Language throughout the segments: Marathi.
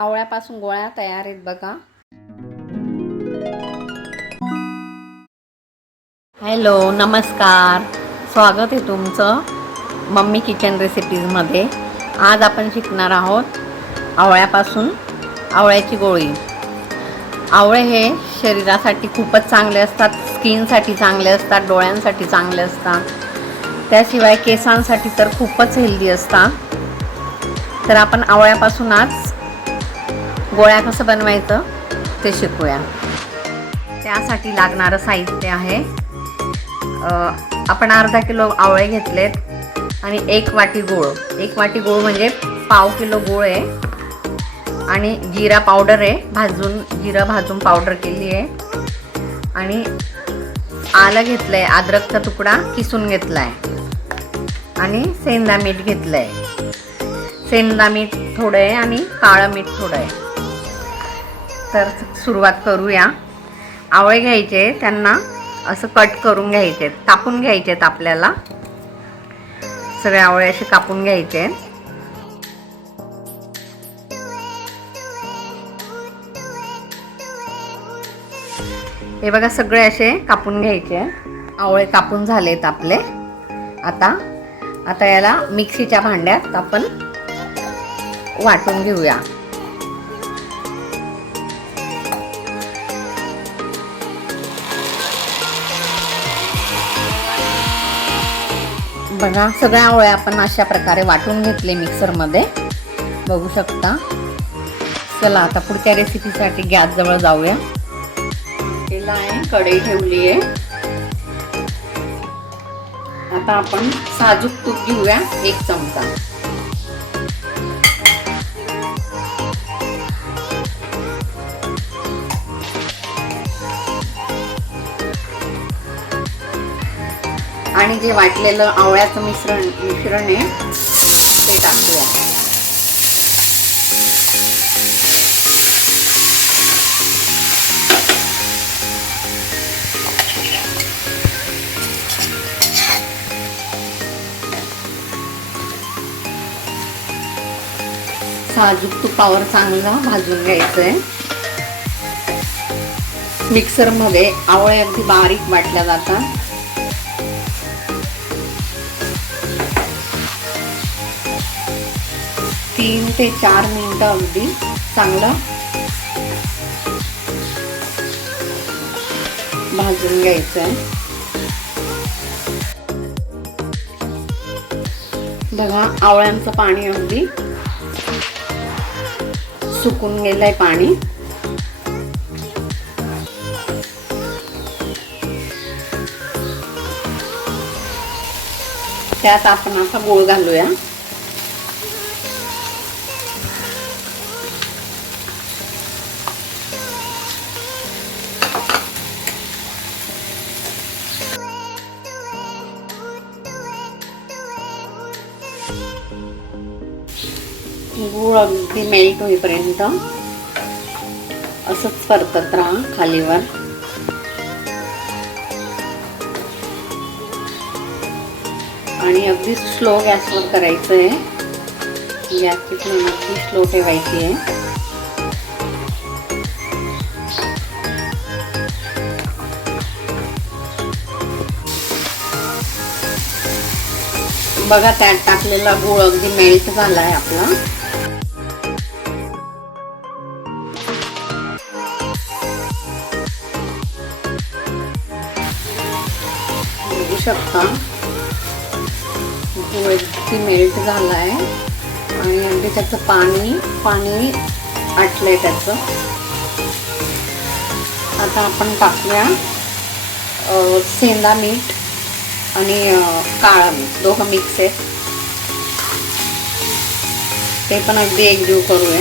आवळ्यापासून गोळ्या तयार आहेत बघा. हॅलो, नमस्कार. स्वागत आहे तुमचं मम्मी किचन रेसिपीजमध्ये. आज आपण शिकणार आहोत आवळ्यापासून आवळ्याची गोळी. आवळे हे शरीरासाठी खूपच चांगले असतात, स्किनसाठी चांगले असतात, डोळ्यांसाठी चांगले असतात, त्याशिवाय केसांसाठी तर खूपच हेल्दी असतात. तर आपण आवळ्यापासून आज गोळ्या कसं बनवायचं ते शिकूया. त्यासाठी लागणारं साहित्य आहे, आपण अर्धा किलो आवळे घेतलेत आणि 1 वाटी गूळ. 1 वाटी गूळ म्हणजे पाव किलो गूळ आहे. आणि जिरा पावडर आहे, जिरं भाजून पावडर केली आहे. आणि आलं घेतलं आहे, अद्रकचा तुकडा किसून घेतला आहे. आणि सेंधा मीठ घेतलं आहे. सेंधा मीठ थोडं आहे आणि काळं मीठ थोडं आहे. तर सुरुवात करूया. आवळे घ्यायचे, त्यांना असं कट करून घ्यायचे, कापून घ्यायचे आहेत. आपल्याला सगळे आवळे असे कापून घ्यायचे. हे बघा, सगळे असे कापून घ्यायचे. आवळे कापून झालेत आपले. आता याला मिक्सीच्या भांड्यात आपण वाटून घेऊया. बघा, सगळ्या आवळ्या आपण अशा प्रकारे वाटून घेतले मिक्सरमध्ये, बघू शकता. चला आता पुढच्या रेसिपीसाठी गॅस जवळ जाऊया. तेल आहे, कढई ठेवली आहे. आता आपण साजूक तूप घेऊया, 1 चमचा. आणि जे वाटलेलं आवळ्याचं मिश्रण आहे ते टाकूया. साजूक तुपावर चांगला भाजून घ्यायचंय. मिक्सरमध्ये आवळे अगदी बारीक वाटल्या जातात. तीन ते 4 मिनिटं अगदी चांगलं भाजून घ्यायचंय. बघा, आवळ्यांचं पाणी अगदी सुकून गेलंय पाणी. त्यात आपण आता गूळ घालूया. गूळ अगदी मेल्ट होईपर्यंत असंच परतत राहा खालीवर. आणि अगदी स्लो गॅसवर करायचं आहे. गॅसची फ्लेम अगदी स्लो ठेवायची आहे. बघा, त्यात टाकलेला गूळ अगदी मेल्ट झाला आहे आपला. बघू शकता, गूळ अगदी मेल्ट झाला आहे आणि अगदी त्याचं पाणी आटलंय त्याचं. आता आपण टाकूया सेंधा मीठ आणि काळं मीठ, दोघं मिक्स आहेत. ते पण अगदी एकजीव करूया.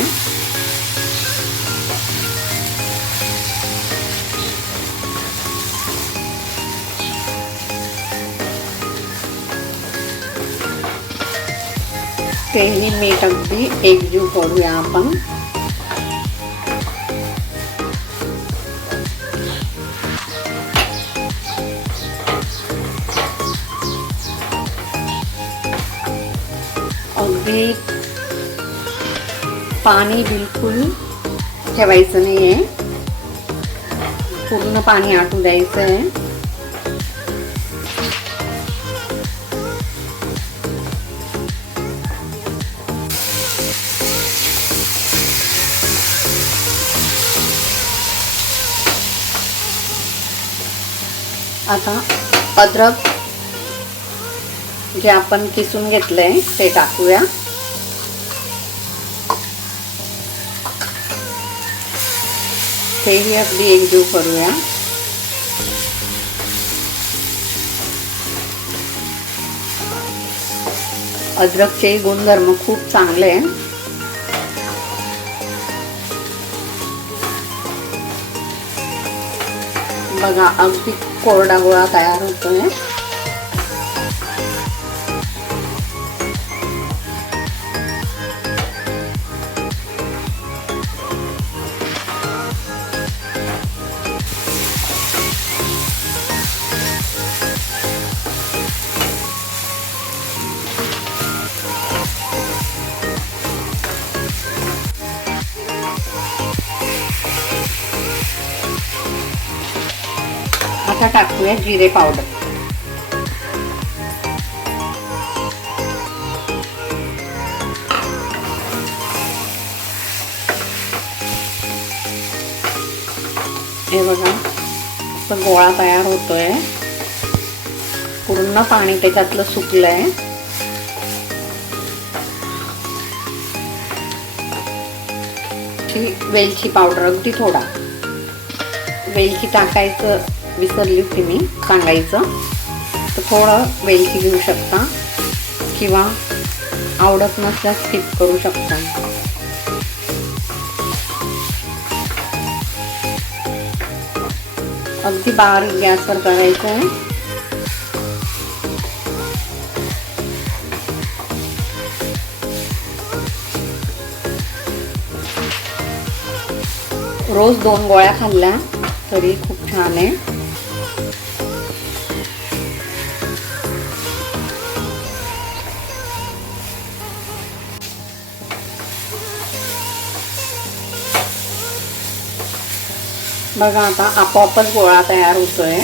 तेही मीठ अगदी एकजीव करूया आपण. अगदी पाणी बिलकुल ठेवायचं नाही आहे, पूर्ण पाणी आटू द्यायचं आहे. आता अद्रक जे आपण किसून घेतलंय ते टाकूया. तेही अगदी एकजीव करूया. अद्रकचे गुणधर्म खूप चांगले आहे. बघा अगदी कोरडा गोळा तयार होतोय. आता टाकूया जिरे पावडर. हे बघा तो गोळा तयार होतोय, पूर्ण पाणी त्याच्यातलं सुकलंय. वेलची पावडर अगदी थोडा, वेलची टाकायचं विसरली होती मी सांगायचं, तर थोडं वेलची घेऊ शकता किंवा आवडत नसल्यास स्किप करू शकता. अगदी बारीक गॅसवर करायचं आहे. रोज 2 गोळ्या खाल्ल्या तरी खूप छान आहे. बघा आता आपोआपच गोळा तयार होतोय.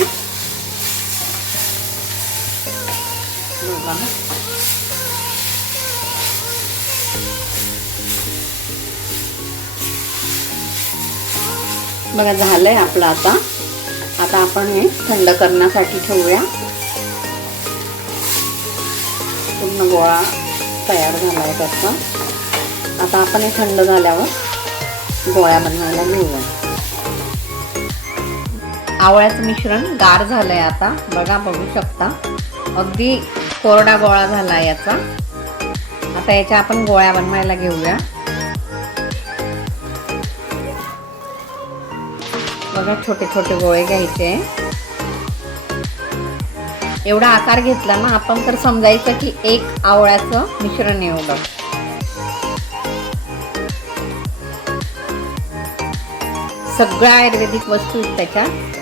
बघा झालंय आपलं. आता आपण हे थंड करण्यासाठी ठेवूया. पूर्ण गोळा तयार झालाय त्याचा. आता आपण हे थंड झाल्यावर गोळ्या बनवायला घेऊया. आवळ्याचं मिश्रण गार झालंय आता. बघा बघू शकता अगदी कोरडा गोळा झाला याचा. आता याच्या आपण गोळ्या बनवायला घेऊया. बघा छोटे छोटे गोळे घ्यायचे. एवढा आकार घेतला ना आपण तर समजायचं की एक आवळ्याचं मिश्रण एवढं. सगळ्या आयुर्वेदिक वस्तू त्याच्यात.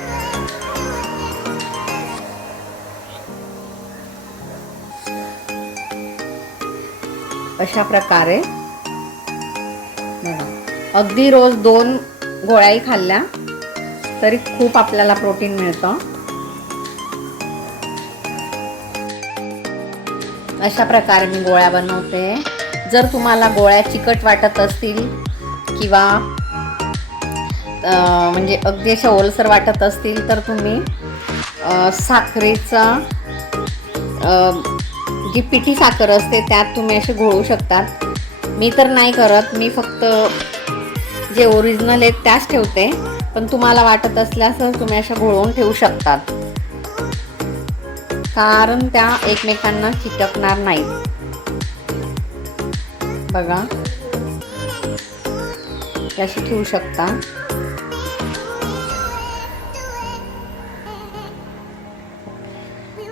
अशा प्रकारे अगदी रोज 2 गोळ्याही खाल्ल्या तरी खूप आपल्याला प्रोटीन मिळतं. अशा प्रकारे मी गोळ्या बनवते. जर तुम्हाला गोळ्या चिकट वाटत असतील किंवा म्हणजे अगदी अशा ओलसर वाटत असतील तर तुम्ही साखरेचा जी पिठी साखर असते त्यात तुम्ही असे घोळू शकतात. मी तर नाही करत, मी फक्त जे ओरिजिनल आहेत त्याच ठेवते. पण तुम्हाला वाटत असल्यास तुम्ही अशा घोळवून ठेवू शकतात, कारण त्या एकमेकांना चिटकणार नाही. बघा अशी ठेवू शकता.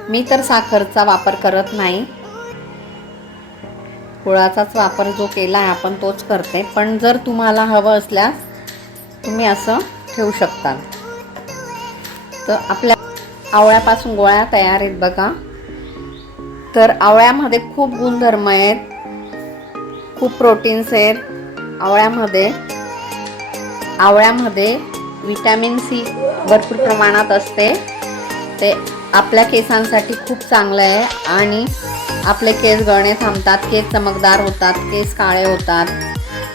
मी तर साखरचा वापर करत नाही, गुळाचाच वापर जो केला आहे आपण तोच करते. पण जर तुम्हाला हवं असल्यास तुम्ही असं ठेवू शकता. तर आपल्या आवळ्यापासून गोळ्या तयार आहेत बघा. तर आवळ्यामध्ये खूप गुणधर्म आहेत, खूप प्रोटीन्स आहेत. आवळ्यामध्ये विटॅमिन सी भरपूर प्रमाणात असते. ते आपल्या केसांसाठी खूप चांगलं आहे आणि आपले केस गळणे थांबतात, केस चमकदार होतात, केस काळे होतात.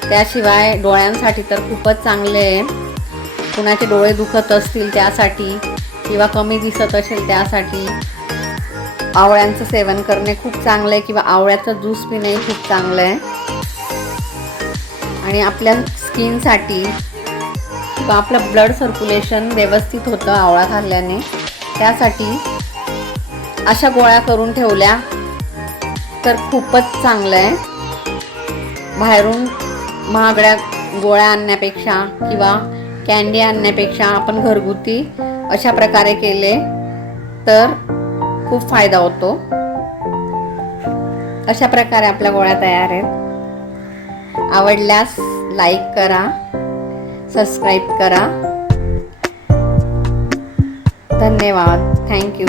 त्याशिवाय डोळ्यांसाठी तर खूपच चांगले आहे. कुणाचे डोळे दुखत असतील त्यासाठी किंवा कमी दिसत असेल त्यासाठी आवळ्यांचं सेवन करणे खूप चांगलं आहे किंवा आवळ्याचा ज्यूस पिणेही खूप चांगलं आहे. आणि आपल्या स्किनसाठी किंवा आपलं ब्लड सर्क्युलेशन व्यवस्थित होतं आवळा खाल्ल्याने. त्यासाठी अशा गोळ्या करून ठेवल्या तर खूपच चांगलं आहे. बाहेरून महागड्या गोळ्या आणण्यापेक्षा किंवा कॅन्डी आणण्यापेक्षा आपण घरगुती अशा प्रकारे केले तर खूप फायदा होतो. अशा प्रकारे आपल्या गोळ्या तयार आहेत. आवडल्यास लाईक करा, सबस्क्राईब करा. धन्यवाद. थँक्यू.